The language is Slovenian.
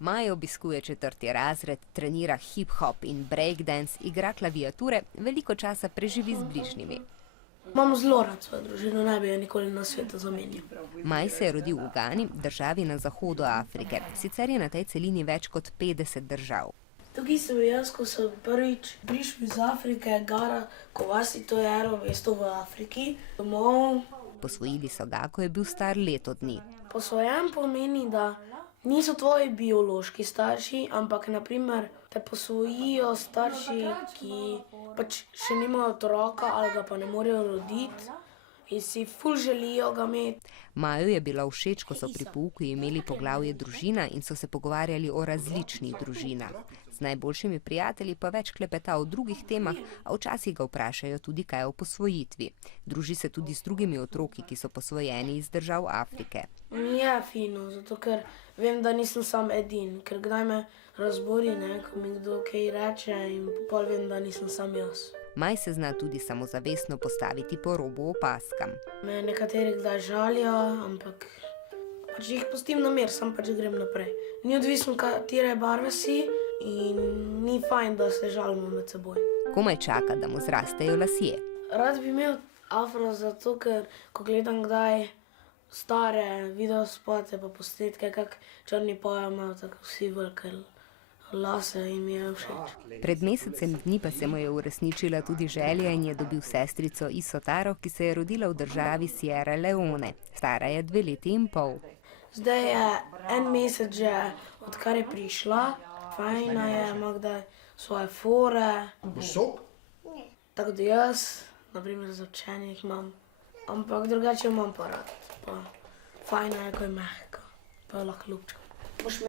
Maja obiskuje 4. razred, trenira hip-hop in breakdance, igra klaviature, veliko časa preživi z bližnjimi. Imam zelo rad svojo družino, ne bi jo nikoli na svetu zamenjal. Maj se je rodil v Gani, državi na zahodu Afrike. Sicer je na tej celini več kot 50 držav. Tukaj sem jaz, ko sem prvič prišel iz Afrike, Gara, Kovasi, to je eno mesto v Afriki. Domov. Posvojili so ga, ko je bil star leto dni. Posvojen pomeni, da niso tvoji biološki starši, ampak naprimer te posvojijo starši, ki pač še nimajo otroka ali ga pa ne morejo roditi in si ful želijo ga imeti. Maju je bilo všeč, ko so pri pouku imeli poglavje družina in so se pogovarjali o različnih družinah. Z najboljšimi prijatelji pa več klepeta o drugih temah, a včasih ga vprašajo tudi kaj o posvojitvi. Druži se tudi z drugimi otroki, ki so posvojeni iz držav Afrike. Je fino, zato ker vem, da nisem sam edin, ker kdaj me razbori, ko mi kdo kaj reče in pol vem, da nisem sam jaz. Maj se zna tudi samozavestno postaviti po robu opaskam. Me nekateri kdaj žalijo, ampak pač jih pustim na mir, sam pač grem naprej. Ni odvisno, katere barve si in ni fajn, da se žalimo med seboj. Komaj čaka, da mu zrastejo lasje. Rad bi imel afro zato, ker ko gledam kdaj stare videospote pa posnetke, kak črni poje imajo tako vsi velike lase in mi je všeč. Pred mesecem dni pa se mu je uresničila tudi želja in je dobil sestrico Isotaro, ki se je rodila v državi Sierra Leone. Stara je 2 leti in pol. Zdaj je 1 mesec že, odkar je prišla. Fajna je, ima kdaj svoje fore. Tako da jaz, naprimer za učenje jih imam, ampak drugače imam pa rad. Pa fajna je, ko je mehka, pa jo lahko ljubčkam.